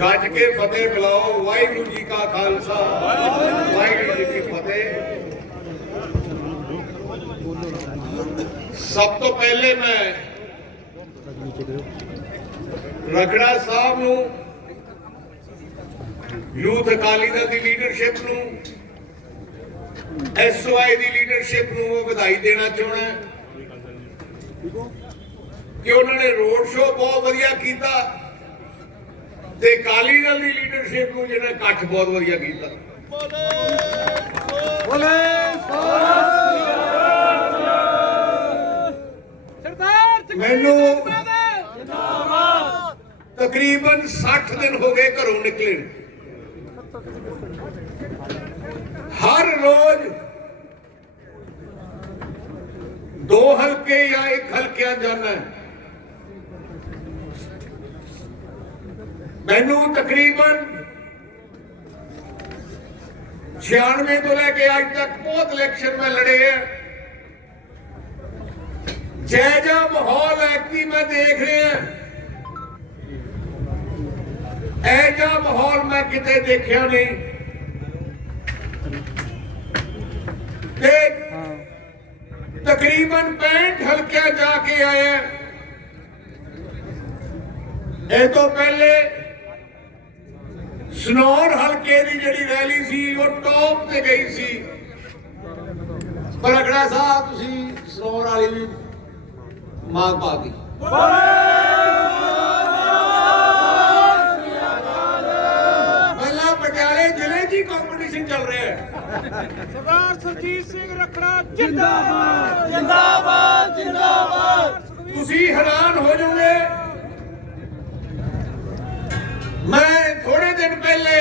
ਗੱਜ ਕੇ ਫਤਿਹ ਬੁਲਾਓ। ਵਾਹਿਗੁਰੂ ਜੀ ਕਾ ਖਾਲਸਾ, ਵਾਹਿਗੁਰੂ ਜੀ ਕੀ ਫਤਿਹ। ਸਭ ਤੋਂ ਪਹਿਲੇ ਮੈਂ ਰਖੜਾ ਸਾਹਿਬ ਨੂੰ, ਯੂਥ ਅਕਾਲੀ ਦਲ ਦੀ ਲੀਡਰਸ਼ਿਪ ਨੂੰ, SOI ਦੀ ਲੀਡਰਸ਼ਿਪ ਨੂੰ ਵਧਾਈ ਦੇਣਾ ਚਾਹੁੰਦਾ ਕਿ ਉਹਨਾਂ ਨੇ ਰੋਡ ਸ਼ੋਅ ਬਹੁਤ ਵਧੀਆ ਕੀਤਾ ਤੇ ਅਕਾਲੀ ਦਲ ਦੀ ਲੀਡਰਸ਼ਿਪ ਨੂੰ ਜਿਹੜਾ ਇਕੱਠ ਬਹੁਤ ਵਧੀਆ ਕੀਤਾ। ਮੈਨੂੰ ਤਕਰੀਬਨ 60 ਦਿਨ ਹੋ ਗਏ ਘਰੋਂ ਨਿਕਲੇ। ਹਰ ਰੋਜ਼ 2 ਹਲਕੇ ਜਾਂ 1 ਹਲਕਿਆਂ ਜਾਣਾ। ਮੈਨੂੰ ਤਕਰੀਬਨ 96 ਤੋਂ ਲੈ ਕੇ ਅੱਜ ਤੱਕ ਬਹੁਤ ਇਲੈਕਸ਼ਨ ਮੈਂ ਲੜੇ ਆ। ਜੈਜਾ ਮਾਹੌਲ ਹੈ ਕਿ ਮੈਂ ਦੇਖ ਰਿਹਾ, ਐਜਾ ਮਾਹੌਲ ਮੈਂ ਕਿਤੇ ਦੇਖਿਆ ਨਹੀਂ। ਤੇ ਤਕਰੀਬਨ 65 ਹਲਕਿਆਂ ਜਾ ਕੇ ਆਇਆ। ਇਹ ਤੋਂ ਪਹਿਲੇ ਸਨੌਰ ਹਲਕੇ ਦੀ ਜਿਹੜੀ ਰੈਲੀ ਸੀ ਉਹ ਟੌਪ ਤੇ ਗਈ ਸੀ। ਪਰ ਰਖੜਾ ਸਾਹਿਬ ਤੁਸੀਂ ਸਨੌਰ ਵਾਲੀ ਵੀ ਮਾਂ ਪਾ ਗਈ। ਪਹਿਲਾਂ ਪਟਿਆਲੇ ਜ਼ਿਲ੍ਹੇ 'ਚ ਹੀ ਕੰਪੀਟੀਸ਼ਨ ਚੱਲ ਰਿਹਾ ਹੈ। ਸਰਦਾਰ ਸੁਰਜੀਤ ਸਿੰਘ ਰਖੜਾ ਜਿੰਦਾਬਾਦ ਜਿੰਦਾਬਾਦ ਜਿੰਦਾਬਾਦ। ਤੁਸੀਂ ਹੈਰਾਨ ਹੋ ਜਾਓਗੇ, ਮੈਂ ਥੋੜੇ ਦਿਨ ਪਹਿਲੇ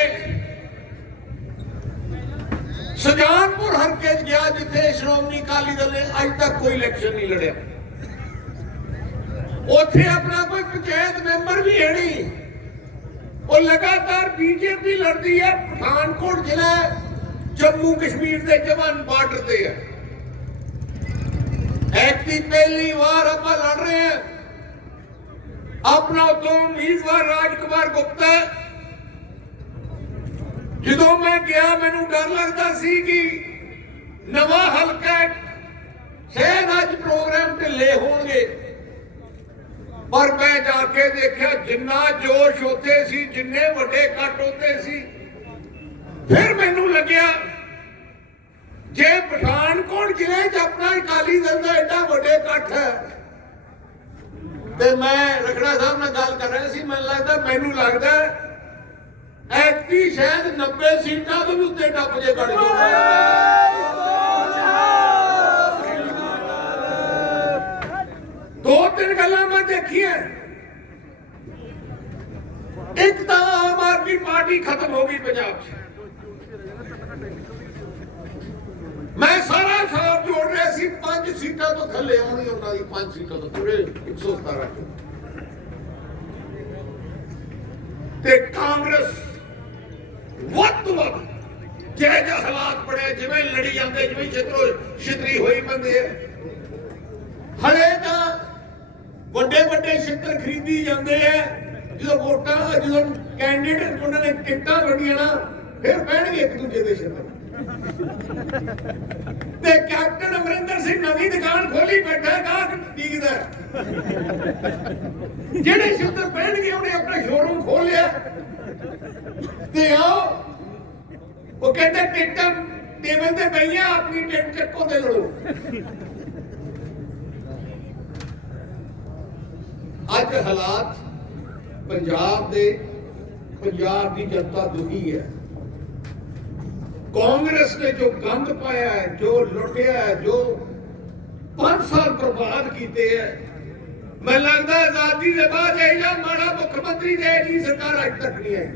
ਸੁਜਾਨਪੁਰ ਹਲਕੇ 'ਚ ਗਿਆ ਜਿੱਥੇ ਸ਼੍ਰੋਮਣੀ ਅਕਾਲੀ ਦਲ ਨੇ ਅੱਜ ਤੱਕ ਕੋਈ ਇਲੈਕਸ਼ਨ ਨਹੀਂ ਲੜਿਆ। ਉੱਥੇ ਆਪਣਾ ਕੋਈ ਪੰਚਾਇਤ ਮੈਂਬਰ ਵੀ ਹੈ ਨਹੀਂ। ਉਹ ਲਗਾਤਾਰ BJP ਲੜਦੀ ਹੈ। ਪਠਾਨਕੋਟ ਜ਼ਿਲ੍ਹਾ ਜੰਮੂ ਕਸ਼ਮੀਰ ਦੇ ਜਵਾਨ ਬਾਰਡਰ ਤੇ ਹੈ। ਐਤਕੀ ਪਹਿਲੀ ਵਾਰ ਆਪਾਂ ਲੜ ਰਹੇ ਹਾਂ। ਆਪਣਾ ਉਤੋਂ ਉਮੀਦਵਾਰ ਰਾਜਕੁਮਾਰ ਗੁਪਤਾ। ਜਦੋਂ ਮੈਂ ਗਿਆ ਮੈਨੂੰ ਡਰ ਲੱਗਦਾ ਸੀ ਕਿ ਨਵਾਂ ਹਲਕਾ ਸ਼ਾਇਦ ਅੱਜ ਪ੍ਰੋਗਰਾਮ ਢਿੱਲੇ ਹੋਣਗੇ, ਪਰ ਮੈਂ ਜਾ ਕੇ ਦੇਖਿਆ ਜਿੰਨਾ ਜੋਸ਼ ਉੱਥੇ ਸੀ, ਜਿੰਨੇ ਵੱਡੇ ਇਕੱਠ ਉੱਥੇ ਸੀ। ਫਿਰ ਮੈਨੂੰ ਲੱਗਿਆ ਜੇ ਪਠਾਨਕੋਟ ਜ਼ਿਲ੍ਹੇ 'ਚ ਆਪਣਾ ਅਕਾਲੀ ਦਲ ਦਾ ਐਡਾ ਵੱਡੇ ਇਕੱਠ ਹੈ। ਤੇ ਮੈਂ ਰਖੜਾ ਸਾਹਿਬ ਨਾਲ ਗੱਲ ਕਰ ਰਿਹਾ ਸੀ, ਮੈਨੂੰ ਲੱਗਦਾ ਐਤਕੀ ਸ਼ਾਇਦ 90 ਸੀਟਾਂ ਤੋਂ ਵੀ ਉੱਤੇ ਟੱਪ ਜੇ ਕੱਢ ਜਾਊਗਾ। ਦੋ ਤਿੰਨ ਗੱਲਾਂ ਮੈਂ ਦੇਖੀਆਂ। ਇੱਕ ਤਾਂ ਆਮ ਆਦਮੀ ਪਾਰਟੀ ਖਤਮ ਹੋ ਗਈ ਪੰਜਾਬ 'ਚ। ਮੈਂ ਸਾਰਾ ਹਿਸਾਬ ਜੋੜ ਰਿਹਾ ਸੀ, 5 ਸੀਟਾਂ ਤੋਂ ਥੱਲੇ ਆਉਣੀ ਉਹਨਾਂ ਦੀ, 5 ਸੀਟਾਂ ਤੋਂ ਪੂਰੇ 117 ਤੇ ਕਾਂਗਰਸ ਵੱਧ ਤੋਂ ਵੱਧ ਜਿਹੇ ਹਾਲਾਤ ਬਣੇ, ਜਿਵੇਂ ਲੜੀ ਜਾਂਦੇ, ਜਿਵੇਂ ਛਿੱਤਰੀ ਹੋਈ ਬੰਦੇ ਆ। ਹਲੇ ਤਾਂ ਵੱਡੇ ਵੱਡੇ ਛਿੱਤਰ ਖਰੀਦੀ ਜਾਂਦੇ ਆ। ਜਦੋਂ ਵੋਟਾਂ, ਜਦੋਂ ਕੈਂਡੀਡੇਟ ਉਹਨਾਂ ਨੇ ਟਿਕਟਾਂ ਵੰਡੀਆਂ ਨਾ, ਫਿਰ ਬਹਿਣਗੇ ਇੱਕ ਦੂਜੇ ਦੇ ਛਿੱਤਰ। ਤੇ ਕੈਪਟਨ ਅਮਰਿੰਦਰ ਸਿੰਘ ਨਵੀਂ ਦੁਕਾਨ ਖੋਲੀ ਬੈਠਾ, ਗਾਹਕ ਡੀਕਦਾ। ਜਿਹੜੇ ਛਿੱਤਰ ਪਹਿਣਗੇ ਉਹਨੇ ਆਪਣਾ ਸ਼ੋਰੂਮ ਖੋਲ ਲਿਆ। ਤੇ ਆਓ ਉਹ ਕਹਿੰਦੇ ਟਿਕਟਾਂ ਟੇਬਲ ਤੇ ਪਈਆਂ, ਆਪਣੀ ਟਿਕਟ ਚੱਕੋ ਤੇ ਲੜੋ। ਅੱਜ ਹਾਲਾਤ ਪੰਜਾਬ ਦੇ, ਪੰਜਾਬ ਦੀ ਜਨਤਾ ਦੁਖੀ ਹੈ। ਕਾਂਗਰਸ ਨੇ ਜੋ ਗੰਦ ਪਾਇਆ ਹੈ, ਜੋ ਲੁੱਟਿਆ ਹੈ, ਜੋ 5 ਸਾਲ ਬਰਬਾਦ ਕੀਤੇ ਹੈ, ਮੈਨੂੰ ਲੱਗਦਾ ਆਜ਼ਾਦੀ ਦੇ ਬਾਅਦ ਇਹਦਾ ਮਾੜਾ ਮੁੱਖ ਮੰਤਰੀ ਦੇ ਜੀ ਸਰਕਾਰ ਅੱਜ ਤੱਕ ਨਹੀਂ ਆਈ।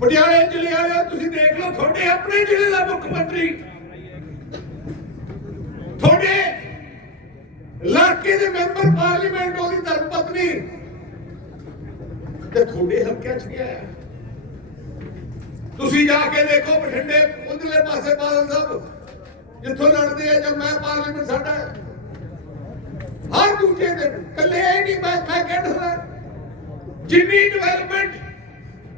ਪਟਿਆਲੇ ਜ਼ਿਲ੍ਹੇ ਵਾਲੇ ਤੁਸੀਂ ਦੇਖ ਲਓ, ਤੁਹਾਡੇ ਆਪਣੇ ਜ਼ਿਲ੍ਹੇ ਦਾ ਮੁੱਖ ਮੰਤਰੀ, ਤੁਹਾਡੇ ਇਲਾਕੇ ਦੇ ਮੈਂਬਰ ਪਾਰਲੀਮੈਂਟ, ਉਹਦੀ ਧਰਮ ਪਤਨੀ, ਤੇ ਤੁਹਾਡੇ ਹਲਕਿਆਂ 'ਚ ਗਿਆ। ਤੁਸੀਂ ਜਾ ਕੇ ਦੇਖੋ ਬਠਿੰਡੇ ਉਧਰਲੇ ਪਾਸੇ ਬਾਦਲ ਸਾਹਿਬ ਜਿੱਥੋਂ ਲੜਦੇ ਆ, ਜਦ ਮੈਂ ਪਾਰਲੀਮੈਂਟ ਸਾਡਾ ਹਰ ਦੂਜੇ ਦਿਨ ਕੱਲੇ ਨਹੀਂ, ਮੈਂ ਕਹਿੰਦਾ ਜਿੰਨੀ ਡਿਵੈਲਪਮੈਂਟ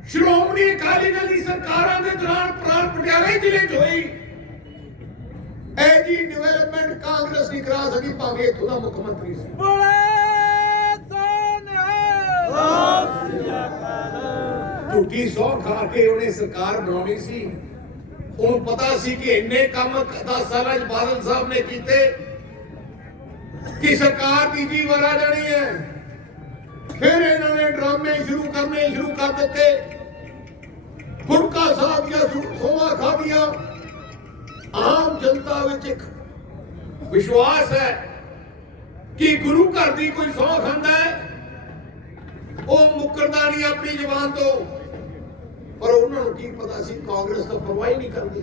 ਸ਼੍ਰੋਮਣੀ ਅਕਾਲੀ ਦਲ ਦੀ ਸਰਕਾਰਾਂ ਦੇ ਦੌਰਾਨ ਪਟਿਆਲੇ ਜ਼ਿਲ੍ਹੇ 'ਚ ਹੋਈ, ਇਹ ਜੀ ਡਿਵੈਲਪਮੈਂਟ ਕਾਂਗਰਸ ਨਹੀਂ ਕਰਾ ਸਕੀ, ਭਾਵੇਂ ਇੱਥੋਂ ਦਾ ਮੁੱਖ ਮੰਤਰੀ ਸੀ। ਝੂਠੀ ਸਹੁੰ ਖਾ ਕੇ ਉਹਨੇ ਸਰਕਾਰ ਬਣਾਉਣੀ ਸੀ। ਉਹਨੂੰ ਪਤਾ ਸੀ ਕਿ ਇੰਨੇ ਕੰਮ 10 ਸਾਲਾਂ 'ਚ ਬਾਦਲ ਸਾਹਿਬ ਨੇ ਕੀਤੇ ਕਿ ਸਰਕਾਰ ਤੀਜੀ ਵਾਰ ਆ ਜਾਣੀ ਹੈ। ਫਿਰ ਇਹਨਾਂ ਨੇ ਡਰਾਮੇ ਸ਼ੁਰੂ ਕਰ ਦਿੱਤੇ। ਗੁਟਕਾ ਸਾਹਿਬ ਦੀਆਂ ਸਹੁੰਆਂ ਖਾਧੀਆਂ। ਆਮ ਜਨਤਾ ਵਿੱਚ ਇੱਕ ਵਿਸ਼ਵਾਸ ਹੈ ਕਿ ਗੁਰੂ ਘਰ ਦੀ ਕੋਈ ਸਹੁੰ ਖਾਂਦਾ ਹੈ, ਉਹ ਮੁੱਕਰਦਾ ਨਹੀਂ ਆਪਣੀ ਜ਼ੁਬਾਨ ਤੋਂ। ਪਰ ਉਹਨਾਂ ਨੂੰ ਕੀ ਪਤਾ ਸੀ ਕਾਂਗਰਸ ਤਾਂ ਪਰਵਾਹ ਹੀ ਨਹੀਂ ਕਰਦੀ।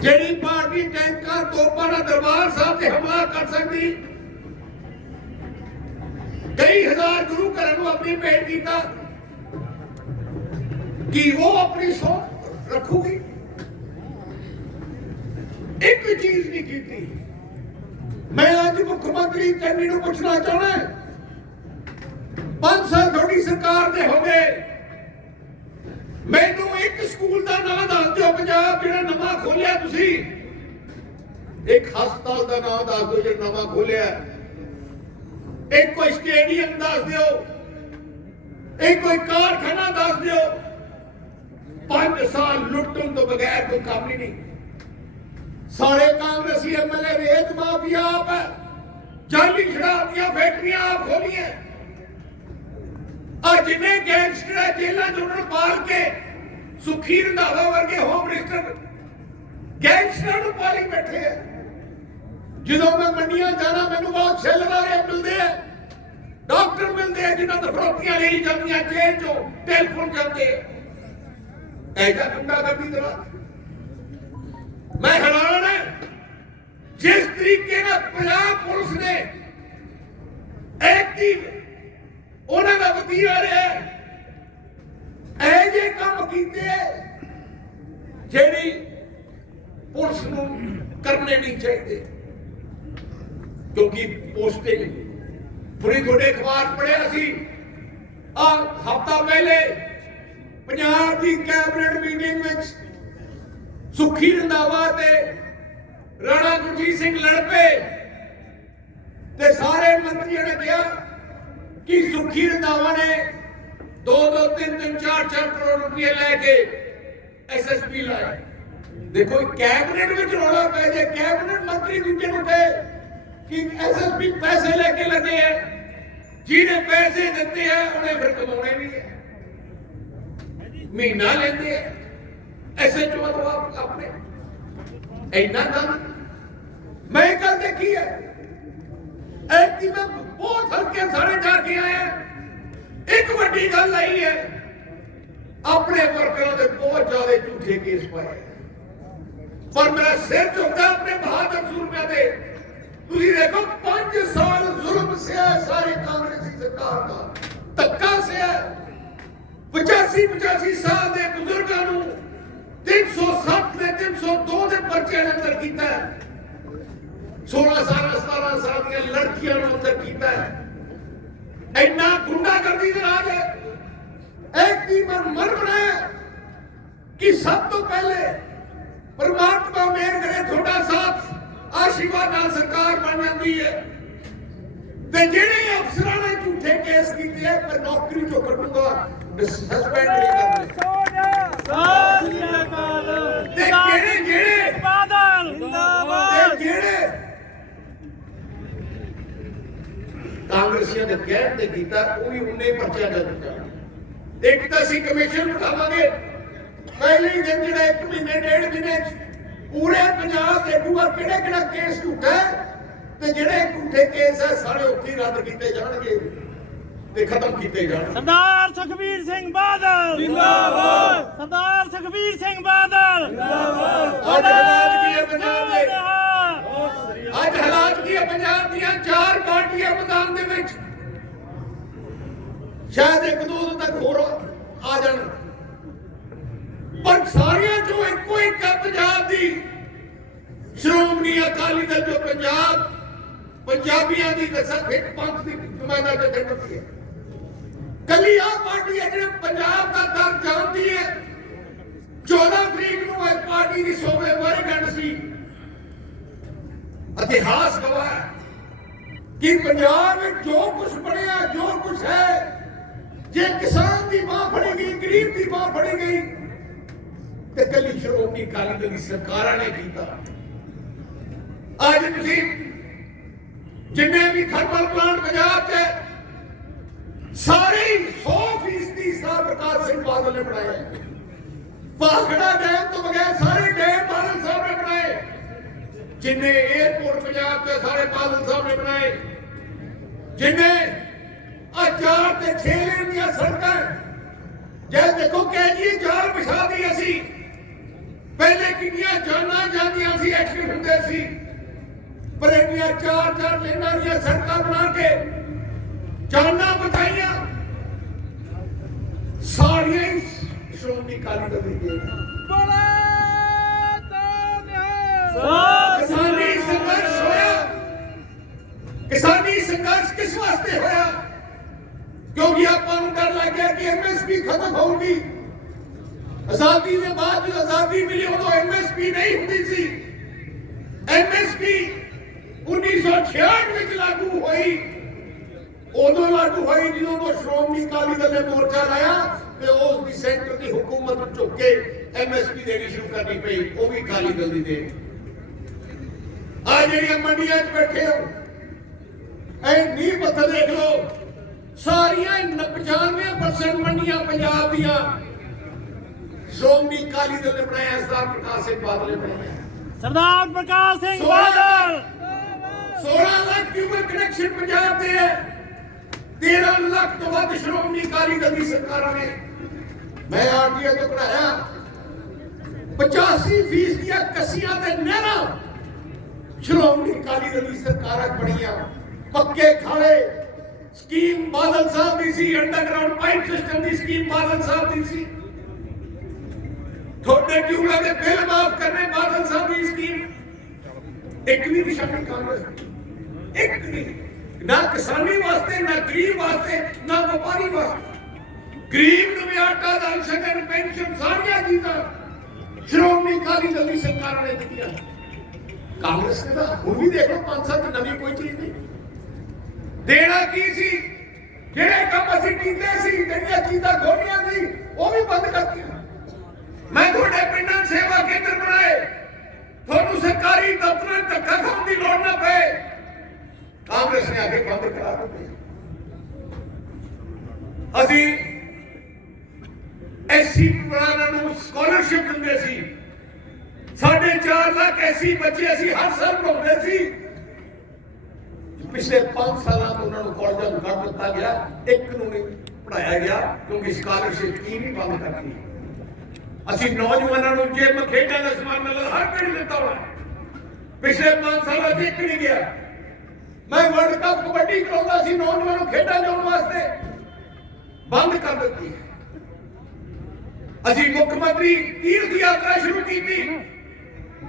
ਜਿਹੜੀ ਪਾਰਟੀ ਟੈਂਕਾਂ ਤੋਪਾਂ ਨਾਲ ਦਰਬਾਰ ਸਾਹਿਬ ਤੇ ਹਮਲਾ ਕਰ ਸਕਦੀ, ਕਈ ਹਜ਼ਾਰ ਗੁਰੂ ਘਰਾਂ ਨੂੰ ਆਪਣੀ ਭੇਟ ਕੀਤਾ, ਕਿ ਉਹ ਆਪਣੀ ਸਹੁੰ ਰੱਖੂਗੀ? ਇੱਕ ਚੀਜ਼ ਨਹੀਂ ਕੀਤੀ। ਮੈਂ ਅੱਜ ਮੁੱਖ ਮੰਤਰੀ ਚੰਨੀ ਨੂੰ ਪੁੱਛਣਾ ਚਾਹੁੰਦਾ, 5 ਸਾਲ ਤੁਹਾਡੀ ਸਰਕਾਰ ਦੇ ਹੋ ਗਏ, ਮੈਨੂੰ ਇੱਕ ਸਕੂਲ ਦਾ ਨਾਮ ਦੱਸ ਦਿਓ ਪੰਜਾਬ ਜਿਹੜਾ ਨਵਾਂ ਖੋਲਿਆ ਤੁਸੀਂ। ਇੱਕ ਹਸਪਤਾਲ ਦਾ ਨਾਮ ਦੱਸ ਦਿਓ ਜਿਹੜਾ ਨਵਾਂ ਖੋਲਿਆ। ਇੱਕ ਕੋਈ ਸਟੇਡੀਅਮ ਦੱਸ ਦਿਓ, ਇੱਕ ਕੋਈ ਕਾਰਖਾਨਾ ਦੱਸ ਦਿਓ। 5 ਸਾਲ ਲੁੱਟਣ ਤੋਂ ਬਗੈਰ ਕੋਈ ਕੰਮ ਹੀ ਨਹੀਂ। ਸਾਰੇ ਕਾਂਗਰਸੀ ਐਮਐਲਏ ਰੇਤ ਮਾਫੀਆ ਆਪ ਹੈ, ਜਾਲੀ ਸ਼ਰਾਬ ਦੀਆਂ ਫੈਕਟਰੀਆਂ ਆਪ ਖੋਲੀਆਂ। ਆ ਜਿੰਨੇ ਗੈਂਗਸਟਰ ਜੇਲਾਂ ਚ ਉਹਨਾਂ ਨੂੰ ਪਾਲ ਕੇ ਸੁਖੀ ਰੰਧਾਵਾ ਵਰਗੇ ਹੋਮ ਮਿਨਿਸਟਰ ਗੈਂਗਸਟਰ ਨੂੰ ਪਾਲੀ ਬੈਠੇ ਆ। ਜਦੋਂ ਮੈਂ ਮੰਡੀਆਂ ਜਾਣਾ ਮੈਨੂੰ ਬਹੁਤ ਛਿੱਲ ਵਾਲੇ ਮਿਲਦੇ ਆ, ਡਾਕਟਰ ਮਿਲਦੇ ਆ ਜਿਨ੍ਹਾਂ ਤੋਂ ਫਰੋਤੀਆਂ ਲਈ ਜਾਂਦੀਆਂ, ਜੇਲ੍ਹ ਚੋਂ ਟੈਲੀਫੋਨ ਜਾਂਦੇ। ਐਸਾ ਗੁੰਡਾਗਰਦੀ ਦਾ ਮੈਂ ਹੈਰਾਨ ਹਾਂ। ਜਿਸ ਤਰੀਕੇ ਨਾਲ ਪੰਜਾਬ ਪੁਲਿਸ ਨੇ ਐਕਟਿਵ ਉਹਨਾਂ ਦਾ ਵਤੀਰਾ ਰਿਹਾ, ਇਹ ਜੇ ਕੰਮ ਕੀਤੇ ਜਿਹੜੀ ਪੁਲਿਸ ਨੂੰ ਕਰਨੇ ਨਹੀਂ ਚਾਹੀਦੇ। ਕਿਉਂਕਿ ਪੋਸਟਿੰਗ ਪੂਰੀ ਤੁਹਾਡੇ ਅਖਬਾਰ ਪੜਿਆ ਸੀ ਹਫ਼ਤਾ ਪਹਿਲੇ ਪੰਜਾਬ ਦੀ ਕੈਬਨਿਟ ਮੀਟਿੰਗ ਵਿੱਚ ਸੁਖੀ ਰੰਧਾਵਾ ਤੇ ਰਾਣਾ ਗੁਰਜੀਤ ਸਿੰਘ ਲੜ ਪਏ ਤੇ ਸਾਰੇ ਮੰਤਰੀਆਂ ਨੇ ਕਿਹਾ ਕਿ ਸੁਖੀ ਰੰਧਾਵਾ ਨੇ 2-2, 3-3, 4-4 ਕਰੋੜ ਰੁਪਏ ਲੈ ਕੇ ਐਸਐਸਪੀ ਲਾਇਆ। ਦੇਖੋ ਕੈਬਨਿਟ ਵਿੱਚ ਰੌਲਾ ਪੈ ਜੇ, ਕੈਬਨਿਟ ਮੰਤਰੀ ਦੂਜੇ ਨੂੰ ਕਹੇ ਕਿ ਐਸਐਸਪੀ ਪੈਸੇ ਲੈ ਕੇ ਲੱਗੇ ਹੈ, ਜਿਹਨੇ ਪੈਸੇ ਦਿੱਤੇ ਹੈ ਉਹਨੇ ਫਿਰ ਕਮਾਉਣੇ ਵੀ ਹੈ, ਮਹੀਨਾ ਲੈਂਦੇ ਹੈ ਐਸਐਚਓ ਆਪਣੇ। ਇੰਨਾ ਕੰਮ ਮੈਂ ਕੱਲ ਦੇਖੀ ਹੈ। ਐਤਕੀ ਮੈਂ ਬਹੁਤ ਹਲਕੇ ਸਾਰੇ ਜਾ ਕੇ ਆਇਆ। ਇੱਕ ਵੱਡੀ ਗੱਲ ਆਈ ਹੈ, ਆਪਣੇ ਵਰਕਰਾਂ ਦੇ ਬਹੁਤ ਜ਼ਿਆਦਾ ਝੂਠੇ ਕੇਸ ਪਾਏ। ਪਰ ਮੇਰਾ ਸਿਰ ਝੁਕਦਾ ਆਪਣੇ ਬਹਾਦਰ ਸੂਰਮਿਆਂ ਦੇ। ਤੁਸੀਂ ਦੇਖੋ 5 ਸਾਲ ਜ਼ੁਲਮ ਸਿਆ ਸਾਰੇ ਕਾਂਗਰਸੀ ਸਰਕਾਰ ਦਾ, ਧੱਕਾ ਸਿਆ। 85 ਸਾਲ ਦੇ ਬਜ਼ੁਰਗਾਂ ਨੂੰ 307 ਤੇ 302 ਦੇ ਪਰਚੇ ਅੰਦਰ ਕੀਤਾ। 16 ਸਾਲ 17 ਸਾਲ ਦੀਆਂ ਲੜਕੀਆਂ ਨੂੰ ਅੰਦਰ ਕੀਤਾ। ਇੰਨਾ ਗੁੰਡਾਗਰਦੀ ਦੇ ਰਾਜ ਹੈ। ਇੱਕ ਦੀ ਮਨ ਬਣਾਇਆ ਕਿ ਸਭ ਤੋਂ ਪਹਿਲੇ ਪਰਮਾਤਮਾ ਮਿਹਰ ਕਰੇ, ਤੁਹਾਡਾ ਸਾਥ ਆਸ਼ੀਰਵਾਦ ਨਾਲ ਸਰਕਾਰ ਬਣ ਜਾਂਦੀ ਹੈ ਤੇ ਜਿਹੜੇ ਅਫਸਰਾਂ ਨੇ ਝੂਠੇ ਕੇਸ ਕੀਤੇ ਆ ਪਰ ਨੌਕਰੀ ਤੋਂ ਕੱਢੂਗਾ, ਸਸਪੈਂਡ ਨਹੀਂ ਕਰਨੇ। ਤੇ ਜਿਹੜੇ ਬਾਦਲ ਜਿੰਦਾਬਾਦ, ਜਿਹੜੇ ਕਾਂਗਰਸੀਆਂ ਦੇ ਕਹਿਣ ਤੇ ਕੀਤਾ ਉਹ ਵੀ ਉਨੇ ਪਰਚਿਆਂ ਦਾ ਦਿੱਤਾ। ਇੱਕ ਤਾਂ ਅਸੀਂ ਕਮਿਸ਼ਨ ਬਿਠਾਵਾਂਗੇ, ਪਹਿਲੇ ਹੀ ਦਿਨ ਜਿਹੜਾ 1 ਮਹੀਨੇ 1.5 ਮਹੀਨੇ ਪੂਰੇ ਪੰਜਾਬ ਦੇਖੂਗਾ ਕਿਹੜਾ ਕੇਸ ਝੂਠਾ ਹੈ ਤੇ ਜਿਹੜੇ ਝੂਠੇ ਕੇਸ ਹੈ ਸਾਰੇ ਉੱਥੇ ਰੱਦ ਕੀਤੇ ਜਾਣਗੇ ਤੇ ਖਤਮ ਕੀਤੇ ਜਾਣਗੇ। ਸਰਦਾਰ ਸੁਖਬੀਰ ਸਿੰਘ ਬਾਦਲ ਜਿੰਦਾਬਾਦ, ਸਰਦਾਰ ਸੁਖਬੀਰ ਸਿੰਘ ਬਾਦਲ ਜਿੰਦਾਬਾਦ। ਅੱਜ ਹਾਲਾਤ ਕੀ ਹੈ ਪੰਜਾਬ ਦੇ? ਅੱਜ ਹਾਲਾਤ ਕੀ ਹੈ ਪੰਜਾਬ ਦੀਆਂ? 4 ਪਾਰਟੀਆਂ ਮੈਦਾਨ ਦੇ ਵਿੱਚ, ਸ਼ਾਇਦ 1-2 ਤੱਕ ਹੋਰ ਆ ਜਾਣ, ਪਰ ਸਾਰਿਆਂ ਚੋਂ ਇੱਕੋ ਇੱਕ ਹੈ ਪੰਜਾਬ ਦੀ ਸ਼੍ਰੋਮਣੀ ਅਕਾਲੀ ਦਲ, ਜੋ ਪੰਜਾਬੀਆਂ ਦੀ ਇੱਕ ਪੰਥ ਦੀ ਨੁਮਾਇੰਦਾ ਜਥੇਬੰਦੀ ਹੈ। ਕੱਲੀ ਆ ਪਾਰਟੀ ਹੈ ਜਿਹੜੀ ਪੰਜਾਬ ਦਾ ਦਰਦ ਜਾਣਦੀ ਹੈ। 14 ਤਰੀਕ ਨੂੰ ਇਸ ਪਾਰਟੀ ਦੀ ਸੂਬੇ ਵਰ੍ਹੇਗੰਢ ਸੀ। ਇਤਿਹਾਸ ਗਵਾਹ ਹੈ ਕਿ ਪੰਜਾਬ ਵਿੱਚ ਜੋ ਕੁਝ ਬਣਿਆ, ਜੋ ਕੁਝ ਹੈ, ਜੇ ਕਿਸਾਨ ਦੀ ਬਾਂਹ ਫੜੀ ਗਈ, ਗਰੀਬ ਦੀ ਬਾਂਹ ਫੜੀ ਗਈ, ਤੇ ਕੱਲੀ ਸ਼੍ਰੋਮਣੀ ਅਕਾਲੀ ਦਲ ਦੀ ਸਰਕਾਰਾਂ ਨੇ ਕੀਤਾ। ਅੱਜ ਤੁਸੀਂ ਜਿੰਨੇ ਵੀ ਥਰਮਲ ਪਲਾਂਟ ਪੰਜਾਬ 'ਚ ਸਾਰੇ 100% ਸਰਦਾਰ ਪ੍ਰਕਾਸ਼ ਸਿੰਘ ਬਾਦਲ ਨੇ ਬਣਾਏ। ਭਾਖੜਾ ਡੈਮ ਤੋਂ ਬਗੈਰ ਸਾਰੇ ਡੈਮ ਬਾਦਲ ਸਾਹਿਬ ਨੇ ਬਣਾਏ। ਜਿੰਨੇ 에ਅਰਪੋਰਟ ਪੰਜਾਬ 'ਚ ਸਾਰੇ ਬਾਦਲ ਸਾਹਿਬ ਨੇ ਬਣਾਏ। ਜਿੰਨੇ 4 ਤੇ 6 ਲੇਨ ਦੀਆਂ ਸੜਕਾਂ, ਜੇ ਦੇਖੋ ਕੈਜੀ ਜਾਲ ਵਿਛਾ ਦੀ ਅਸੀਂ, ਪਹਿਲੇ ਕਿੰਨੀਆਂ ਜਾਨਾਂ ਜਾਂਦੀਆਂ ਸੀ, ਐਕਸੀਡੈਂਟ ਹੁੰਦੇ ਸੀ, ਪਰ ਇੰਨੀਆਂ 4 ਲੇਨਾਂ ਦੀਆਂ ਸੜਕਾਂ ਬਣਾ ਕੇ ਜਾਨਾਂ ਬਚਾਈਆਂ। ਸਾਰੀਆਂ ਹੀ ਸ਼੍ਰੋਮਣੀ ਅਕਾਲੀ ਦਲ ਦੀ ਦੇਣ ਹੈ। ਕਿਸਾਨੀ ਸੰਘਰਸ਼ ਹੋਇਆ। ਕਿਸਾਨੀ ਸੰਘਰਸ਼ ਕਿਸ ਵਾਸਤੇ ਹੋਇਆ? ਕਿਉਂਕਿ ਆਪਾਂ ਨੂੰ ਡਰ ਲੱਗ ਗਿਆ ਕਿ ਐਮਐਸਪੀ ਖਤਮ ਹੋਊਗੀ। ਆਜ਼ਾਦੀ ਦੇ ਬਾਅਦ ਜਦੋਂ ਆਜ਼ਾਦੀ ਮਿਲੀ ਉਦੋਂ ਐਮਐਸਪੀ ਨਹੀਂ ਹੁੰਦੀ ਸੀ। ਐਮਐਸਪੀ 1966 ਵਿੱਚ ਲਾਗੂ ਹੋਈ। ਉਦੋਂ ਲਾਗੂ ਹੋਈ ਜਦੋਂ ਉਹ ਸ਼੍ਰੋਮਣੀ ਅਕਾਲੀ ਦਲ ਨੇ ਮੋਰਚਾ ਲਾਇਆ ਤੇ ਉਸ ਦੀ ਸੈਂਟਰ ਦੀ ਹੁਕੂਮਤ ਨੂੰ ਝੁੱਕ ਕੇ ਐਮਐਸਪੀ ਦੇਣੀ ਸ਼ੁਰੂ ਕਰਨੀ ਪਈ। ਉਹ ਵੀ ਅਕਾਲੀ ਦਲ ਦੀ ਦੇਣ। ਆ ਜਿਹੜੀਆਂ ਮੰਡੀਆਂ 'ਚ ਬੈਠੇ ਹੋ, ਇਹ ਨੀਂਹ ਪੱਥਰ ਦੇਖ ਲਓ, ਸਾਰੀਆਂ 95% ਮੰਡੀਆਂ ਪੰਜਾਬ ਦੀਆਂ ਸ਼੍ਰੋਮਣੀ ਅਕਾਲੀ ਦਲ ਨੇ ਬਣਾਇਆ। ਸਰਦਾਰ ਪ੍ਰਕਾਸ਼ ਸਿੰਘ ਬਾਦਲ ਨੇ ਬਣਾਇਆ। ਸਰਦਾਰ ਪ੍ਰਕਾਸ਼ ਸਿੰਘ ਬਾਦਲ 16 ਲੱਖ ਕਿਊਬਿਕ ਕਨੈਕਸ਼ਨ ਪੰਜਾਬ ਦੇ ਹੈ। 13 ਲੱਖ ਤੋਂ ਵੱਧ ਸ਼੍ਰੋਮਣੀ ਅਕਾਲੀ ਦਲ ਦੀ ਸਰਕਾਰਾਂ ਨੇ। ਮੈਂ ਆਰਟੀਆਈ ਤੋਂ ਪੜਾਇਆ 85% ਦੀਆਂ ਕੱਸੀਆਂ ਤੇ ਨਹਿਰਾਂ ਸ਼੍ਰੋਮਣੀ ਅਕਾਲੀ ਦਲ ਦੀ ਸਰਕਾਰਾਂ ਬਣੀਆਂ। ਪੱਕੇ ਖਾਲੇ ਸਕੀਮ ਬਾਦਲ ਸਾਹਿਬ ਦੀ ਸੀ। ਅੰਡਰਗਰਾਉਂਡ ਪਾਈਪ ਸਿਸਟਮ ਦੀ ਸਕੀਮ ਬਾਦਲ ਸਾਹਿਬ ਦੀ ਸੀ। ਤੁਹਾਡੇ ਟਿਊਬਲਾਂ ਦੇ ਬਿੱਲ ਮਾਫ ਕਰਨੇ ਬਾਦਲ ਸਾਹਿਬ ਦੀ ਸਕੀਮ। ਇੱਕ ਵੀ ਨਿਸ਼ਾਨੀ ਕਾਂਗਰਸ ਦੀ, ਇੱਕ ਨਹੀਂ। ਨਾ ਕਿਸਾਨੀ ਵਾਸਤੇ, ਨਾ ਗਰੀਬ ਵਾਸਤੇ, ਨਾ ਵਪਾਰੀ ਵਾਸਤੇ। ਗਰੀਬ ਨੂੰ ਵੀ ਆਟਾ, ਦਾਲ, ਸ਼ੱਕਰ, ਪੈਨਸ਼ਨ, ਸਾਰੀਆਂ ਚੀਜ਼ਾਂ ਸ਼੍ਰੋਮਣੀ ਅਕਾਲੀ ਦਲ ਦੀ ਸਰਕਾਰਾਂ ਨੇ ਦਿੱਤੀਆਂ। ਕਾਂਗਰਸ ਨੇ ਤਾਂ ਹੁਣ ਵੀ ਦੇਖ ਲਓ 5 ਸਾਲ ਨਵੀਂ ਕੋਈ ਚੀਜ਼ ਨਹੀਂ। ਦੇਣਾ ਕੀ ਸੀ? ਜਿਹੜੇ ਕੰਮ ਅਸੀਂ ਕੀਤੇ ਸੀ, ਜਿਹੜੀਆਂ ਚੀਜ਼ਾਂ ਖੋਲੀਆਂ ਸੀ, ਉਹ ਵੀ ਬੰਦ ਕਰਤੀਆਂ। ਮੈਂ ਤੁਹਾਡੇ ਪਿੰਡਾਂ ਸੇਵਾ ਕੇਂਦਰ ਬਣਾਏ, ਤੁਹਾਨੂੰ ਸਰਕਾਰੀ ਦਫ਼ਤਰਾਂ ਧੱਕਾ ਖਾਣ ਦੀ ਲੋੜ ਨਾ ਪਏ। ਕਾਂਗਰਸ ਨੇ ਆ ਕੇ ਬੰਦ ਕਰਾ ਦਿੱਤੇ। ਅਸੀਂ ਐਸਸੀ ਪਰਿਵਾਰਾਂ ਨੂੰ ਸਕਾਲਰਸ਼ਿਪ ਦਿੰਦੇ ਸੀ। 4.5 ਲੱਖ ਐਸਸੀ ਬੱਚੇ ਅਸੀਂ ਹਰ ਸਾਲ ਪੜ੍ਹਾਉਂਦੇ ਸੀ। ਪਿਛਲੇ 5 ਸਾਲਾਂ ਤੋਂ ਉਹਨਾਂ ਨੂੰ ਕਾਲਜਾਂ ਨੂੰ ਕੱਢ ਦਿੱਤਾ ਗਿਆ। ਇੱਕ ਨੂੰ ਨਹੀਂ ਪੜਾਇਆ ਗਿਆ ਕਿਉਂਕਿ ਸਕਾਲਰਸ਼ਿਪ ਸਕੀਮ ਹੀ ਬੰਦ ਕਰਤੀ। ਅਸੀਂ ਨੌਜਵਾਨਾਂ ਨੂੰ ਜਿਮ, ਖੇਡਾਂ ਦਾ ਸਮਾਨ ਮਿਲਦਾ ਹਰ ਪਿੰਡ ਦਿੱਤਾ ਹੋਣਾ। ਪਿਛਲੇ 5 ਸਾਲਾਂ 'ਚ ਇੱਕ ਨਹੀਂ ਗਿਆ। ਮੈਂ ਵਰਲਡ ਕੱਪ ਕਬੱਡੀ ਕਰਾਉਂਦਾ ਸੀ ਨੌਜਵਾਨਾਂ ਨੂੰ ਖੇਡਾਂ ਲਾਉਣ ਵਾਸਤੇ, ਬੰਦ ਕਰ ਦਿੱਤੀ। ਅਸੀਂ ਮੁੱਖ ਮੰਤਰੀ ਤੀਰਥ ਯਾਤਰਾ ਸ਼ੁਰੂ ਕੀਤੀ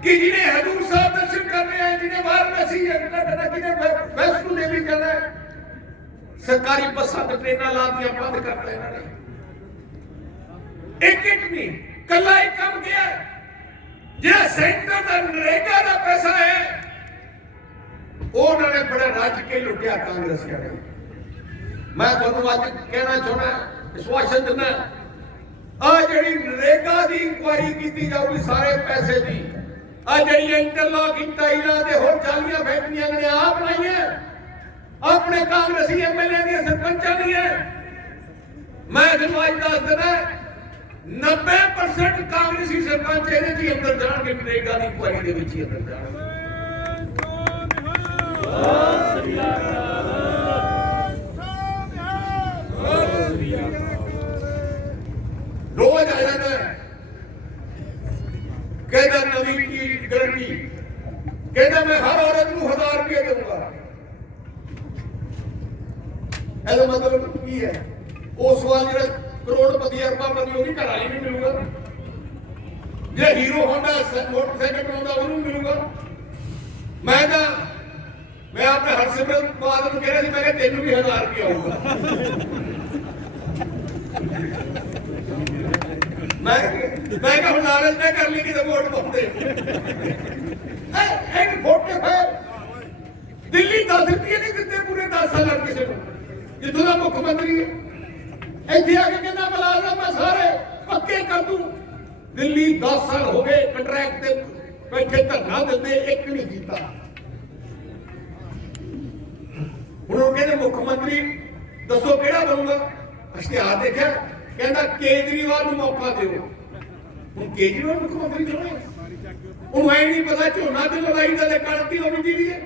ਕਿ ਜਿਹਨੇ ਹਜ਼ੂਰ ਸਾਹਿਬ ਦਰਸ਼ਨ ਕਰਨੇ ਆਏ, ਜਿਹਨੇ ਵਾਰਾਣਸੀ ਜਾਣਾ, ਜਿਹਨੇ ਵੈਸ਼ਨੋ ਦੇਵੀ ਜਾਣਾ, ਸਰਕਾਰੀ ਬੱਸਾਂ ਤੇ ਟ੍ਰੇਨਾਂ ਲਾਉਣੀਆਂ ਬੰਦ ਕਰ ਦਿੱਤੀਆਂ ਇਹਨਾਂ ਨੇ। ਇੱਕ ਨਹੀਂ, ਕੱਲਾ ਇੱਕ ਕੰਮ ਗਿਆ ਜਿਹੜਾ ਸੈਂਟਰ ਦਾ ਨਰੇਗਾ ਦਾ ਪੈਸਾ ਹੈ, ਉਹਨਾਂ ਨੇ ਬੜਾ ਰੱਜ ਕੇ ਲੁੱਟਿਆ ਕਾਂਗਰਸ ਨੇ। ਮੈਂ ਤੁਹਾਨੂੰ ਅੱਜ ਕਹਿਣਾ ਚਾਹੁੰਦਾ, ਵਿਸ਼ਵਾਸਨ ਦਿੰਦਾ, ਆ ਜਿਹੜੀ ਨਰੇਗਾ ਦੀ ਇਨਕੁਆਇਰੀ ਕੀਤੀ ਜਾਊਗੀ ਸਾਰੇ ਪੈਸੇ ਦੀ। ਆ ਜਿਹੜੀਆਂ ਇੰਟਰਲੌਕਿੰਗ ਟਾਈਲਾਂ ਤੇ ਹੋਰ ਜਾਲੀਆਂ ਫੈਕਟਰੀਆਂ ਨੇ ਆਪ ਬਣਾਈਆਂ, ਆਪਣੇ ਕਾਂਗਰਸੀ ਐਮਐਲਏ ਦੀਆਂ, ਸਰਪੰਚਾਂ ਦੀਆਂ। ਮੈਂ ਤੁਹਾਨੂੰ ਅੱਜ ਦੱਸ ਦਿੰਦਾ, 90% ਕਾਂਗਰਸੀ ਸਰਪੰਚ ਇਹਦੇ 'ਚ ਹੀ ਅੰਦਰ ਜਾਣਗੇ। ਨਰੇਗਾ ਦੀ ਇਨਕੁਆਇਰੀ ਦੇ ਵਿੱਚ ਹੀ ਅੰਦਰ ਜਾਣਗੇ। ਰੋਜ਼ ਆ ਜਾਂਦਾ ਕਹਿੰਦਾ ਨਵੀਂ ਚੀਜ਼ ਗਰੰਟੀ, ਕਹਿੰਦਾ ਮੈਂ ਹਰ ਔਰਤ ਨੂੰ 1000 ਰੁਪਏ ਦੇਵਾਂਗਾ। ਇਹਦਾ ਮਤਲਬ ਕੀ ਹੈ? ਉਸ ਵਾਰ ਜਿਹੜਾ ਕਰੋੜਪਤੀ ਅਰਬਾਪਤੀ ਉਹਦੀ ਘਰ ਵਾਲੀ ਨੂੰ ਮਿਲੂਗਾ, ਜਿਹੜਾ ਹੀਰੋ ਹੋਂਡਾ ਮੋਟਰਸਾਈਕਲ ਚਲਾਉਂਦਾ ਉਹਨੂੰ ਮਿਲੂਗਾ। ਮੈਂ ਆਪਣੇ ਹਰਸਿਮਰਤ ਬਾਦਲ ਨੂੰ ਕਹਿ ਰਿਹਾ ਸੀ, ਮੈਂ ਕਿਹਾ ਤੈਨੂੰ ਵੀ 1000 ਰੁਪਏ ਆਊਗਾ। ਮੈਂ ਕਿਹਾ ਹੁਣ ਲਾਲਚ ਨਾ ਕਰ ਲਈ ਕਿਤੇ ਵੋਟ ਪਾਉਂਦੇ ਇਹ ਵੋਟ ਕੇ ਫਿਰ ਦਿੱਲੀ 10 ਰੁਪਏ ਨਹੀਂ ਦਿੱਤੇ ਪੂਰੇ 10 ਸਾਲਾਂ ਕਿਸੇ ਨੂੰ ਜਿੱਥੋਂ ਦਾ ਮੁੱਖ ਮੰਤਰੀ ਹੈ ਇੱਥੇ ਆ ਕੇ ਕਹਿੰਦਾ ਮੁਲਾਜ਼ਮ ਮੈਂ ਸਾਰੇ ਪੱਕੇ ਕਰ ਦੂੰ ਦਿੱਲੀ 10 ਸਾਲ ਹੋ ਗਏ ਕੰਟਰੈਕਟ ਤੇ ਬੈਠੇ ਧਰਨਾ ਦਿੰਦੇ ਇੱਕ ਨਹੀਂ ਕੀਤਾ ਹੁਣ ਉਹ ਕਹਿੰਦੇ ਮੁੱਖ ਮੰਤਰੀ ਦੱਸੋ ਕਿਹੜਾ ਬਣੂਗਾ ਇਸ਼ਤਿਹਾਰ ਦੇਖਿਆ ਕਹਿੰਦਾ ਕੇਜਰੀਵਾਲ ਨੂੰ ਮੌਕਾ ਦਿਓ ਹੁਣ ਕੇਜਰੀਵਾਲ ਮੁੱਖ ਮੰਤਰੀ ਚੁਣੇ ਉਹਨੂੰ ਐ ਨਹੀਂ ਪਤਾ ਝੋਨਾ ਤੇ ਲੜਾਈ ਦਾ ਕਰਤੀ ਹੋਣੀ ਚਾਹੀਦੀ ਹੈ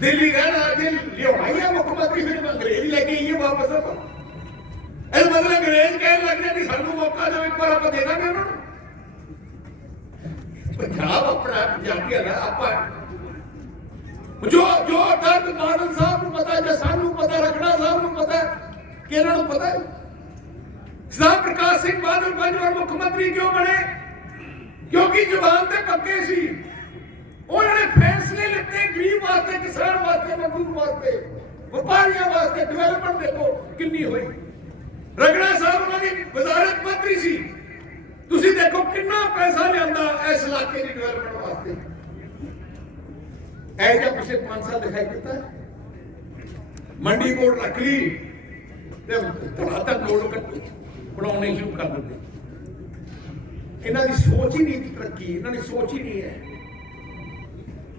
ਦਿੱਲੀ ਕਹਿੰਦਾ ਜੇ ਲਿਆਉਣਾ ਹੈ ਮੁੱਖ ਮੰਤਰੀ ਫਿਰ ਅੰਗਰੇਜ਼ ਲੈ ਕੇ ਆਈਏ ਵਾਪਸ ਇਹ ਮਤਲਬ ਅੰਗਰੇਜ਼ ਕਹਿਣ ਲੱਗ ਜਾਂਦੇ ਸਾਨੂੰ ਮੌਕਾ ਦਿਓ ਇੱਕ ਵਾਰ ਆਪਾਂ ਦੇ ਦਾਂਗੇ ਉਹਨਾਂ ਨੂੰ ਪੰਜਾਬ ਆਪਣਾ ਪੰਜਾਬੀਆਂ ਦਾ ਆਪਾਂ ਜੋ ਦਰਦ ਬਾਦਲ ਸਾਹਿਬ ਨੂੰ ਪਤਾ ਜਾਂ ਸਾਨੂੰ ਪਤਾ ਰਖੜਾ ਸਾਹਿਬ ਨੂੰ ਪਤਾ ਕਿ ਇਹਨਾਂ ਨੂੰ ਪਤਾ ਹੈ ਸਰਦਾਰ ਪ੍ਰਕਾਸ਼ ਸਿੰਘ ਬਾਦਲ 5 ਵਾਰ ਮੁੱਖ ਮੰਤਰੀ ਕਿਉਂ ਬਣੇ ਕਿਉਂਕਿ ਜ਼ੁਬਾਨ ਤੇ ਪੱਕੇ ਸੀ ਉਹਨਾਂ ਨੇ ਫੈਸਲੇ ਲਿੱਤੇ ਗਰੀਬ ਵਾਸਤੇ ਕਿਸਾਨ ਵਾਸਤੇ ਮਜ਼ਦੂਰ ਵਾਸਤੇ ਵਪਾਰੀਆਂ ਵਾਸਤੇ ਡਿਵੈਲਪਮੈਂਟ ਦੇਖੋ ਕਿੰਨੀ ਹੋਈ ਰਖੜਾ ਸਾਹਿਬ ਉਹਨਾਂ ਦੀ ਵਜ਼ਾਰਤ ਮੰਤਰੀ ਸੀ ਤੁਸੀਂ ਦੇਖੋ ਕਿੰਨਾ ਪੈਸਾ ਲਿਆਂਦਾ ਇਸ ਇਲਾਕੇ ਦੀ ਡਿਵੈਲਪਮੈਂਟ ਵਾਸਤੇ ਇਹ ਜਿਹਾ ਪਿਛਲੇ 5 ਸਾਲ ਦਿਖਾਈ ਦਿੱਤਾ ਮੰਡੀ ਬੋਰਡ ਰੱਖ ਲਈ ਤੇ ਧੜਾਧੜ ਲੋੜ ਬਣਾਉਣੇ ਸ਼ੁਰੂ ਕਰ ਦਿੱਤੇ ਇਹਨਾਂ ਦੀ ਸੋਚ ਹੀ ਨਹੀਂ ਤਰੱਕੀ ਇਹਨਾਂ ਦੀ ਸੋਚ ਹੀ ਨਹੀਂ ਹੈ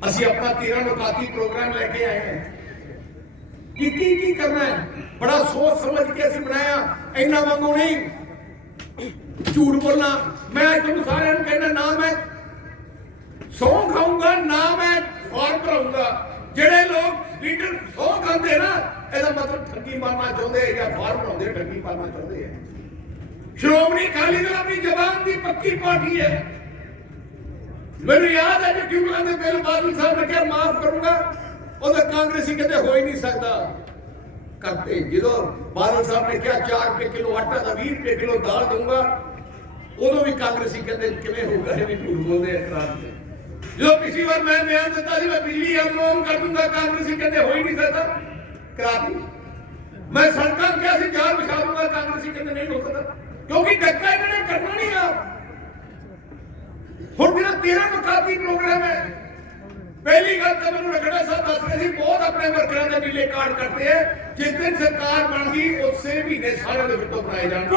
ਅਸੀਂ ਆਪਣਾ 13 ਨੁਕਾਤੀ ਪ੍ਰੋਗਰਾਮ ਲੈ ਕੇ ਆਏ ਹਾਂ ਕੀ ਕਰਨਾ ਹੈ ਬੜਾ ਸੋਚ ਸਮਝ ਕੇ ਅਸੀਂ ਬਣਾਇਆ ਇੰਨਾ ਵਾਂਗੂ ਨਹੀਂ ਝੂਠ ਬੋਲਣਾ ਮੈਂ ਤੁਹਾਨੂੰ ਸਾਰਿਆਂ ਨੂੰ ਕਹਿੰਦਾ ਨਾ ਮੈਂ ਸਹੁੰ ਖਾਊਂਗਾ ਨਾ ਮੈਂ ਫਾਰਮ ਭਰਾਊਂਗਾ ਜਿਹੜੇ ਲੋਕ ਲੀਡਰ ਸਹੁੰ ਖਾਂਦੇ ਨਾ ਇਹਦਾ ਮਤਲਬ ਠੱਗੀ ਮਾਰਨਾ ਚਾਹੁੰਦੇ ਜਾਂ ਫਾਰਮ ਭਰਾਉਂਦੇ ਠੱਗੀ ਮਾਰਨਾ ਚਾਹੁੰਦੇ ਆ ਸ਼੍ਰੋਮਣੀ ਅਕਾਲੀ ਦਲ ਆਪਣੀ ਜ਼ਬਾਨ ਦੀ ਪੱਕੀ ਪਾਰਟੀ ਹੈ ਮੈਨੂੰ ਯਾਦ ਹੈ ਕਿ ਕਿਉਂ ਦੇ ਬਿੱਲ ਬਾਦਲ ਸਾਹਿਬ ਨੇ ਕਿਹਾ ਮਾਫ ਕਰੂੰਗਾ ਉਹਦਾ ਕਾਂਗਰਸੀ ਕਹਿੰਦੇ ਹੋ ਹੀ ਨਹੀਂ ਸਕਦਾ ਕਰਤੇ ਜਦੋਂ ਬਾਦਲ ਸਾਹਿਬ ਨੇ ਕਿਹਾ 4 ਰੁਪਏ ਕਿਲੋ ਆਟਾ ਦਾ 20 ਰੁਪਏ ਕਿਲੋ ਦਾਲ ਦਊਂਗਾ ਉਦੋਂ ਵੀ ਕਾਂਗਰਸੀ ਕਹਿੰਦੇ ਕਿਵੇਂ ਹੋਊਗਾ ਇਹ ਵੀ ਝੂਠ ਬੋਲਦੇ ਇਤਰਾਜ਼ ਤੇ ਜਦੋਂ ਪਿਛਲੀ ਵਾਰ ਮੈਂ ਬਿਆਨ ਦਿੱਤਾ ਸੀ ਮੈਂ ਬਿਜਲੀ ਆਮ ਕਰ ਦੂੰਗਾ ਕਾਂਗਰਸੀ ਕਹਿੰਦੇ ਹੋ ਹੀ ਨਹੀਂ ਸਕਦਾ ਕਰਾ ਦਿੱਤੀ ਮੈਂ ਸੜਕਾਂ ਕਿਹਾ ਸੀ ਜਾਲ ਵਿਛਾ ਦੂੰਗਾ ਕਾਂਗਰਸੀ ਕਹਿੰਦੇ ਨਹੀਂ ਹੋ ਸਕਦਾ ਕਿਉਂਕਿ ਡੱਕਾ ਇਹਨਾਂ ਨੇ ਕਰਨਾ ਨਹੀਂ ਆ ਹੁਣ ਜਿਹੜਾ 13 ਨੁਕਾਤੀ ਪ੍ਰੋਗਰਾਮ ਹੈ ਪਹਿਲੀ ਗੱਲ ਤਾਂ ਮੈਨੂੰ ਰਖੜਾ ਸਾਹਿਬ ਦੱਸ ਰਹੇ ਸੀ ਬਹੁਤ ਆਪਣੇ ਵਰਕਰਾਂ ਦੇ ਨੀਲੇ ਕਾਰਡ ਕਰਦੇ ਆ ਜਿਸ ਦਿਨ ਸਰਕਾਰ ਬਣ ਗਈ ਉਸੇ ਮਹੀਨੇ ਸਾਰਿਆਂ ਦੇ ਵਿੱਚੋਂ ਬਣਾਏ ਜਾਣਗੇ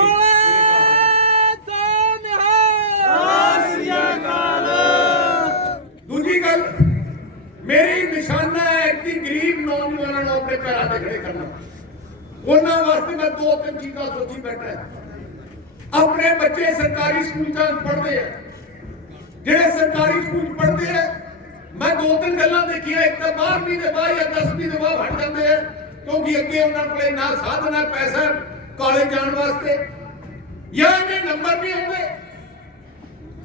ਦੂਜੀ ਗੱਲ ਮੇਰੀ ਨਿਸ਼ਾਨਾ ਹੈ ਕਿ ਗਰੀਬ ਨੌਜਵਾਨਾਂ ਨੂੰ ਆਪਣੇ ਪੈਰਾਂ ਤੇ ਖੜੇ ਕਰਨਾ ਉਹਨਾਂ ਵਾਸਤੇ ਮੈਂ 2-3 ਚੀਜ਼ਾਂ ਸੋਚੀ ਬੈਠਾ ਆਪਣੇ ਬੱਚੇ ਸਰਕਾਰੀ ਸਕੂਲਾਂ ਪੜ੍ਹਦੇ ਆ ਜਿਹੜੇ ਸਰਕਾਰੀ ਸਕੂਲ ਪੜ੍ਹਦੇ ਆ ਮੈਂ 2-3 ਗੱਲਾਂ ਦੇਖੀਆਂ ਇੱਕ ਤਾਂ 12ਵੀਂ ਦੇ ਬਾਅਦ ਜਾਂ 10ਵੀਂ ਦੇ ਬਾਅਦ ਹਟ ਜਾਂਦੇ ਆ ਕਿਉਂਕਿ ਅੱਗੇ ਉਹਨਾਂ ਕੋਲੇ ਨਾ ਸਾਧਨ ਹੈ ਪੈਸਾ ਕਾਲਜ ਜਾਣ ਵਾਸਤੇ ਜਾਂ ਇਹਨੇ ਨੰਬਰ ਨਹੀਂ ਆਉਂਦੇ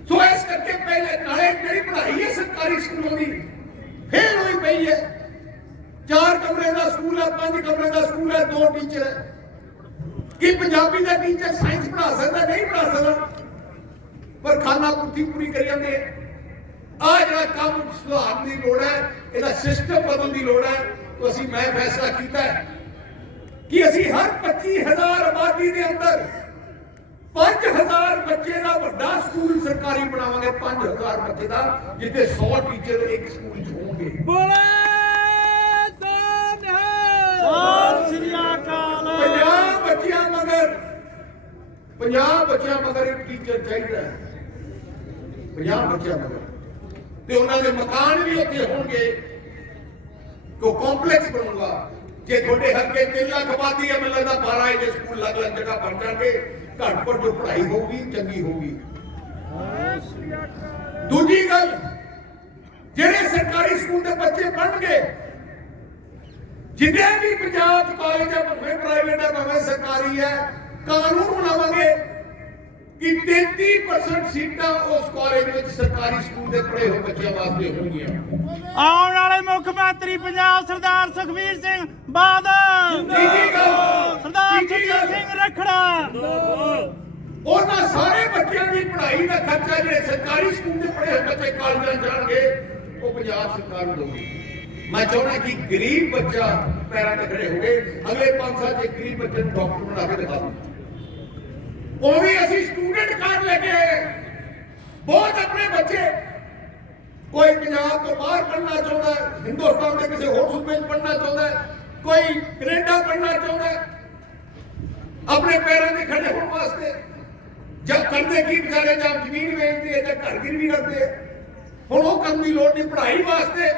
ਸੋ ਇਸ ਕਰਕੇ ਪਹਿਲੇ ਨਾਲੇ ਜਿਹੜੀ ਪੜ੍ਹਾਈ ਹੈ ਸਰਕਾਰੀ ਸਕੂਲਾਂ ਦੀ ਫੇਲ ਹੋਈ ਪਈ ਹੈ 4 ਕਮਰੇ ਦਾ ਸਕੂਲ ਹੈ 5 ਕਮਰੇ ਦਾ ਸਕੂਲ ਹੈ 2 ਟੀਚਰ ਹੈ ਕਿ ਪੰਜਾਬੀ ਦਾ ਟੀਚਰ ਸਾਇੰਸ ਪੜ੍ਹਾ ਸਕਦਾ ਨਹੀਂ ਪੜ੍ਹਾ ਸਕਦਾ ਪਰ ਖਾਨਾ ਪੂਰਤੀ ਪੂਰੀ ਕਰੀ ਜਾਂਦੇ ਆ ਜਿਹੜਾ ਕੰਮ ਸੁਧਾਰਨ ਦੀ ਲੋੜ ਹੈ ਇਹਦਾ ਸਿਸਟਮ ਬਦਲਣ ਦੀ ਲੋੜ ਹੈ तो ਅਸੀਂ ਮੈਂ ਫੈਸਲਾ ਕੀਤਾ ਕਿ ਅਸੀਂ ਹਰ 25000 ਆਬਾਦੀ ਦੇ ਅੰਦਰ 5000 ਬੱਚੇ ਦਾ ਵੱਡਾ ਸਕੂਲ ਸਰਕਾਰੀ ਬਣਾਵਾਂਗੇ 5000 ਬੱਚੇ ਦਾ ਜਿੱਥੇ 100 ਟੀਚਰ ਇੱਕ ਸਕੂਲ 'ਚ ਹੋਣਗੇ ਬੋਲੇ ਸਤਿ ਸ੍ਰੀ ਅਕਾਲ 50 ਬੱਚਿਆਂ ਮਗਰ ਇੱਕ ਟੀਚਰ ਚਾਹੀਦਾ 50 ਬੱਚਿਆਂ ਮਗਰ ਤੇ ਉਹਨਾਂ ਦੇ ਮਕਾਨ ਵੀ ਉੱਥੇ ਹੋਣਗੇ ਕੋ ਕੰਪਲੈਕਸ ਬਣੂਗਾ ਜੇ ਤੁਹਾਡੇ ਹੱਕੇ 3 ਲੱਖ ਆਬਾਦੀ ਹੈ ਮੈਨੂੰ ਲੱਗਦਾ 12 ਇਹਦੇ ਸਕੂਲ ਅਲੱਗ-ਅਲੱਗ ਜਗ੍ਹਾ ਬਣ ਜਾਣਗੇ ਘੱਟ ਘੱਟ ਜੋ ਪੜ੍ਹਾਈ ਹੋਊਗੀ ਚੰਗੀ ਹੋਊਗੀ ਦੂਜੀ ਗੱਲ ਜਿਹੜੇ ਸਰਕਾਰੀ ਸਕੂਲ ਦੇ ਬੱਚੇ ਪੜ੍ਹਨਗੇ ਜਿੰਨੇ ਵੀ ਪੰਜਾਬ ਕਾਲਜ ਹੈ ਭਾਵੇਂ ਪ੍ਰਾਈਵੇਟ ਹੈ ਭਾਵੇਂ ਸਰਕਾਰੀ ਹੈ ਕਾਨੂੰਨ ਬਣਾਵਾਂਗੇ ਕਿ 33% ਸੀਟਾਂ ਉਸ ਕਾਲਜ ਵਿੱਚ ਸਰਕਾਰੀ ਸਕੂਲ ਦੇ ਪੜ੍ਹੇ ਹੋਏ ਬੱਚਿਆਂ ਵਾਸਤੇ ਹੋਣਗੀਆਂ ਆਉਣ ਵਾਲੇ ਮੁੱਖ ਮੰਤਰੀ ਪੰਜਾਬ ਸਰਦਾਰ ਸੁਖਬੀਰ ਸਿੰਘ ਬਾਦਲ ਸਰਦਾਰ ਸੁਖਬੀਰ ਸਿੰਘ ਰੱਖੜਾ ਉਹਨਾਂ ਸਾਰੇ ਬੱਚਿਆਂ ਦੀ ਪੜ੍ਹਾਈ ਦਾ ਖਰਚਾ ਜਿਹੜੇ ਸਰਕਾਰੀ ਸਕੂਲ ਦੇ ਪੜ੍ਹੇ ਹੋਏ ਬੱਚੇ ਕਾਲਜਾਂ ਜਾਣਗੇ ਉਹ ਪੰਜਾਬ ਸਰਕਾਰ ਨੂੰ ਦੇਊਗੀ मैं चाहना कि गरीब बच्चा पैरों ते खड़े हो गए अगले 5 साल च गरीब बच्चे को डॉक्टर बना के दिखा दूं उवें असीं स्टूडेंट कार्ड लेके आए बहुत अपने बच्चे कोई पंजाब तो बाहर पढ़ना चाहता है हिंदुस्तान के किसी होर सूबे पढ़ना चाहता है कोई कनेडा पढ़ना चाहता है अपने पैरों से खड़े होने वास्ते जब करते की बेचारे जब जमीन वेचते जब घर गिरवी रखते हुण वो करने की लोड़ नहीं पढ़ाई वास्ते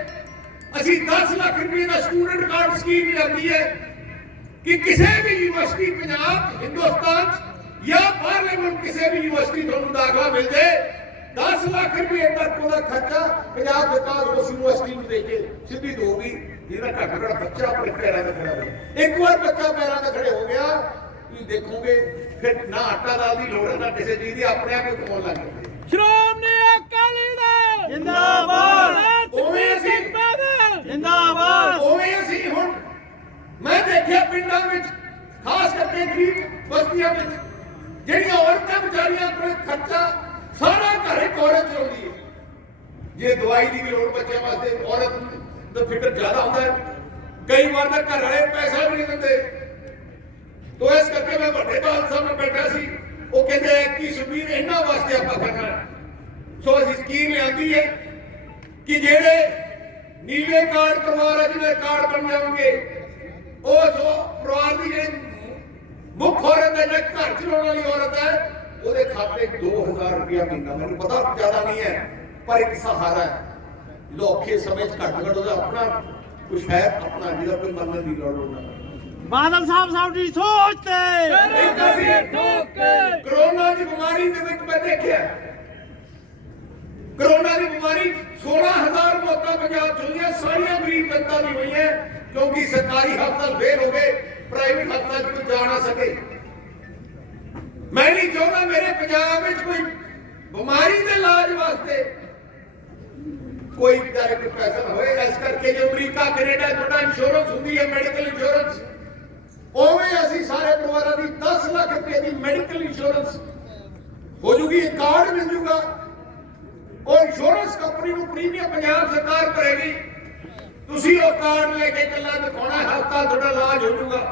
असी 10 लाख रुपए का स्टूडेंट कार्ड स्कीम लाती है कि किसी भी यूनिवर्सिटी पंजाब हिंदुस्तान या बाहरले मुल्क किसी भी यूनिवर्सिटी तुहानूं दाखला मिल जाए 10 लाख रुपए तक का खर्चा पंजाब सरकार उस यूनिवर्सिटी में देके सीधी दोगी जिहदा घट घट बच्चा अपने पैरों से खड़ा हो एक बार बच्चा पैरों से खड़े हो गया तुसीं देखोगे फिर ना आटा दाल की लोड़ है ना किसी चीज की अपने आप ही कमाउण लग जांदे श्रोमणी अकाली दल जिंदाबाद उवें असीं जिंदाबाद उवें असीं हुण मैं देखिया पिंडां विच खास करके गरीब बस्तियां विच ਜਿਹੜੀਆਂ औरतां बेचारियां अपने खर्चा सारा घर एक औरत चलाउंदी है जे दवाई की भी लोड़ बच्चों वास्ते औरत दा फिक्र ज्यादा होता है कई बार तो घर वाले पैसा भी नहीं देते तो इस करके मैं बड़े बाल साहब में बैठा सी वो कहते हैं कि सुबीर इन्हां वास्ते आपां करना सो असीं स्कीम लिआंदी है कि जेड़े नीले कार्ड परिवार है जिन्हें कार्ड बन जाएंगे उस परिवार की जेड़ी मुख औरत है जो घर चलाने वाली औरत है ਉਹਦੇ ਖਾਤੇ 2000 ਰੁਪਇਆ ਮਹੀਨਾ ਮੈਨੂੰ ਪਤਾ ਜ਼ਿਆਦਾ ਨਹੀਂ ਹੈ ਪਰ ਇੱਕ ਸਹਾਰਾ ਹੈ ਜਦੋਂ ਔਖੇ ਸਮੇਂ 'ਚ ਘੱਟ ਘੱਟ ਉਹਦਾ ਆਪਣਾ ਕੁਝ ਹੈ ਆਪਣਾ ਜਿਹਦਾ ਕੋਈ ਮੰਨਣ ਦੀ ਲੋੜ ਹੁੰਦਾ ਬਾਦਲ ਸਾਹਿਬ ਸਾਡੀ ਸੋਚ ਤੇ ਕਰੋਨਾ ਦੀ ਬਿਮਾਰੀ ਦੇ ਵਿੱਚ ਮੈਂ ਦੇਖਿਆ ਕਰੋਨਾ ਦੀ ਬਿਮਾਰੀ 16000 ਮੌਤਾਂ ਪੰਜਾਬ 'ਚ ਹੋਈਆਂ ਸਾਰੀਆਂ ਗਰੀਬ ਜਨਤਾ ਦੀ ਹੋਈਆਂ ਕਿਉਂਕਿ ਸਰਕਾਰੀ ਹਸਪਤਾਲ ਫੇਲ ਹੋ ਗਏ ਪ੍ਰਾਈਵੇਟ ਹਸਪਤਾਲ 'ਚ ਕੋਈ ਜਾ ਨਾ ਸਕੇ मैं नहीं चाहता मेरे पंजाब में कोई बीमारी के इलाज वास्ते कोई डायरेक्ट पैसा ना होए इस करके जो अमरीका कनेडा थोड़ा इंश्योरेंस होती है मेडिकल इंश्योरेंस उवें असीं सारे परिवारों की 10 लाख रुपए की मेडिकल इंश्योरेंस हो जूगी कार्ड मिल जूगा और इंश्योरेंस कंपनी को प्रीमियम पंजाब सरकार भरेगी तुसीं वो कार्ड लेके कल्ला दिखाना हस्पताल थोड़ा इलाज हो जूगा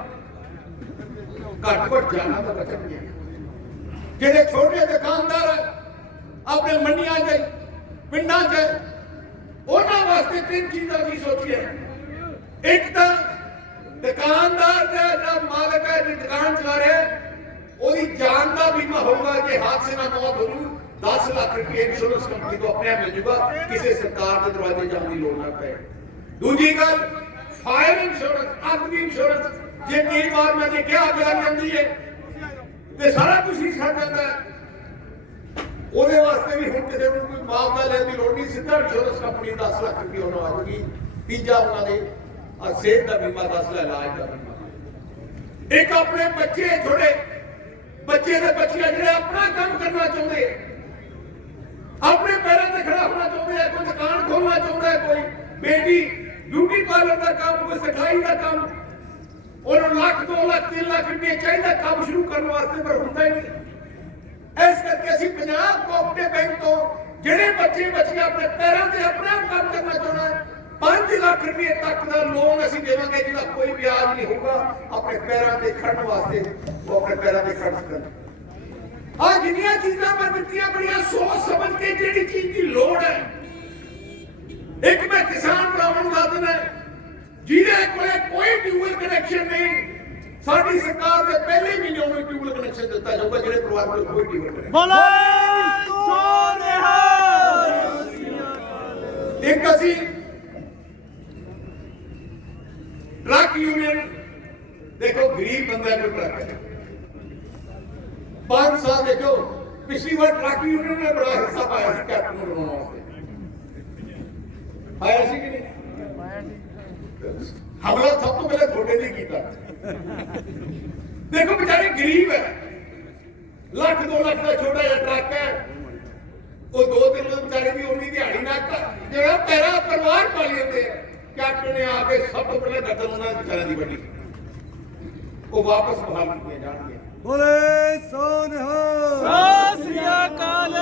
घट घट जाना तो बचत नहीं ਜਿਹੜੇ ਛੋਟੇ ਦੁਕਾਨਦਾਰ ਆਪਣੇ ਮੰਡੀਆਂ 'ਚ ਪਿੰਡਾਂ 'ਚ ਉਹਨਾਂ ਵਾਸਤੇ ਤਿੰਨ ਚੀਜ਼ਾਂ ਦੀ ਸੋਚੀ ਹੈ ਇੱਕ ਤਾਂ ਦੁਕਾਨਦਾਰ ਦਾ ਜਿਹੜਾ ਮਾਲਕ ਹੈ ਜਿਹੜੀ ਦੁਕਾਨ ਚਲਾ ਰਿਹਾ ਉਹਦੀ ਜਾਨ ਦਾ ਬੀਮਾ ਹੋਊਗਾ ਜੇ ਹਾਦਸੇ ਨਾਲ ਮੌਤ ਹੋ ਜੂ 10 ਲੱਖ ਰੁਪਏ ਇੰਸ਼ੋਰੈਂਸ ਕੰਪਨੀ ਤੋਂ ਆਪਣੇ ਆਪ ਮਿਲ ਜੂਗਾ ਕਿਸੇ ਸਰਕਾਰ ਦੇ ਦਰਵਾਜ਼ੇ ਜਾਣ ਦੀ ਲੋੜ ਨਾ ਪਏ ਦੂਜੀ ਗੱਲ ਫਾਇਰ ਇੰਸ਼ੋਰੈਂਸ ਅੱਗ ਦੀ ਇੰਸ਼ੋਰੈਂਸ ਜੇ ਕਈ ਵਾਰ ਮੈਂ ਦੇਖਿਆ ਅੱਗ ਲੱਗ ਜਾਂਦੀ ਹੈ ਤੇ ਸਾਰਾ ਕੁਝ ਹੀ ਛੱਡ ਜਾਂਦਾ ਉਹਦੇ ਵਾਸਤੇ ਵੀ ਹੁਣ ਕਿਸੇ ਨੂੰ ਕੋਈ ਮੁਆਵਜ਼ਾ ਲੈਣ ਦੀ ਲੋੜ ਨਹੀਂ ਸਿੱਧਾ ਇੰਸ਼ੋਰੈਂਸ ਕੰਪਨੀ 10 ਲੱਖ ਰੁਪਏ ਉਹਨਾਂ ਆ ਜੂਗੀ ਤੀਜਾ ਉਹਨਾਂ ਦੇ ਸਿਹਤ ਦਾ ਬੀਮਾ 10 ਲੱਖ ਇਲਾਜ ਦਾ ਬੀਮਾ ਇੱਕ ਆਪਣੇ ਬੱਚੇ ਥੋੜੇ ਬੱਚੇ ਦੇ ਬੱਚੀਆਂ ਜਿਹੜੇ ਆਪਣਾ ਕੰਮ ਕਰਨਾ ਚਾਹੁੰਦੇ ਆਪਣੇ ਪੈਰਾਂ ਤੇ ਖੜਾ ਹੋਣਾ ਚਾਹੁੰਦੇ ਆ ਕੋਈ ਦੁਕਾਨ ਖੋਲਣਾ ਚਾਹੁੰਦਾ ਹੈ ਕੋਈ ਬੇਟੀ ਬਿਊਟੀ ਪਾਰਲਰ ਦਾ ਕੰਮ ਕੋਈ ਸਿਖਾਈ ਦਾ ਕੰਮ ਉਹਨੂੰ ਲੱਖ 2 ਲੱਖ 3 ਲੱਖ ਰੁਪਏ ਚਾਹੀਦਾ ਕੰਮ ਸ਼ੁਰੂ ਕਰਨ ਵਾਸਤੇ ਪਰ ਹੁੰਦਾ ਹੀ ਨਹੀਂ ਇਸ ਕਰਕੇ ਅਸੀਂ ਪੰਜਾਬ ਕੋਆਪਰੇਟਿਵ ਬੈਂਕ ਤੋਂ ਜਿਹੜੇ ਬੱਚੇ ਆਪਣੇ ਪੈਰਾਂ ਤੇ ਆਪਣਾ ਕੰਮ ਕਰਨਾ ਚਾਹੁੰਦਾ 5 ਲੱਖ ਰੁਪਏ ਤੱਕ ਦਾ ਲੋਨ ਅਸੀਂ ਦੇਵਾਂਗੇ ਜਿਹਦਾ ਕੋਈ ਵਿਆਜ ਨਹੀਂ ਹੋਊਗਾ ਆਪਣੇ ਪੈਰਾਂ ਤੇ ਖੜਨ ਵਾਸਤੇ ਉਹ ਆਪਣੇ ਪੈਰਾਂ ਤੇ ਖੜ ਸਕਣ ਆ ਜਿੰਨੀਆਂ ਚੀਜ਼ਾਂ ਮੈਂ ਦਿੱਤੀਆਂ ਬੜੀਆਂ ਸੋਚ ਸਮਝ ਕੇ ਜਿਹੜੀ ਚੀਜ਼ ਦੀ ਲੋੜ ਹੈ ਇੱਕ ਮੈਂ ਕਿਸਾਨ ਭਰਾਵਾਂ ਨੂੰ ਦੱਸ ਦਿੰਦਾ ਜਿਹਦੇ ਕੋਲੇ ਕੋਈ ਟਿਊਬਲ ਕਨੈਕਸ਼ਨ ਨਹੀਂ ਸਾਡੀ ਸਰਕਾਰ ਦੇ ਪਹਿਲੇ ਮਹੀਨੇ ਉਹਨੂੰ ਟਿਊਬਲ ਕਨੈਕਸ਼ਨ ਦਿੱਤਾ ਜਾਊਗਾ ਜਿਹੜੇ ਪਰਿਵਾਰ ਕੋਲ ਕੋਈ ਟਿਊਬਲ ਕਨੈਕਸ਼ਨ ਬੋਲੇ ਸੋਨੇਹਾ ਇੱਕ ਅਸੀਂ ट्रक यूनियन देखो गरीब बंदा को ट्रक है 5 साल देखो पिछली बार ट्रक यूनियन ने बड़ा हिस्सा पाया कैप्टन बनाने वास्ते पाया सी कि नहीं हमला सब तो पहले थोड़े नहीं किया देखो बेचारे गरीब है लाख 2 लाख का छोटा जिहा ट्रक है वो 2-3 दिन बेचारे भी उन्नी दिहाड़ी ना जो पैरा परिवार पाली जाते हैं कैप्टन ने आके सब तो पहले गर्दन उन्होंने बेचारे की वड्डी वो वापस बहाल किए जाएंगे बोले सोनहा सत श्री अकाल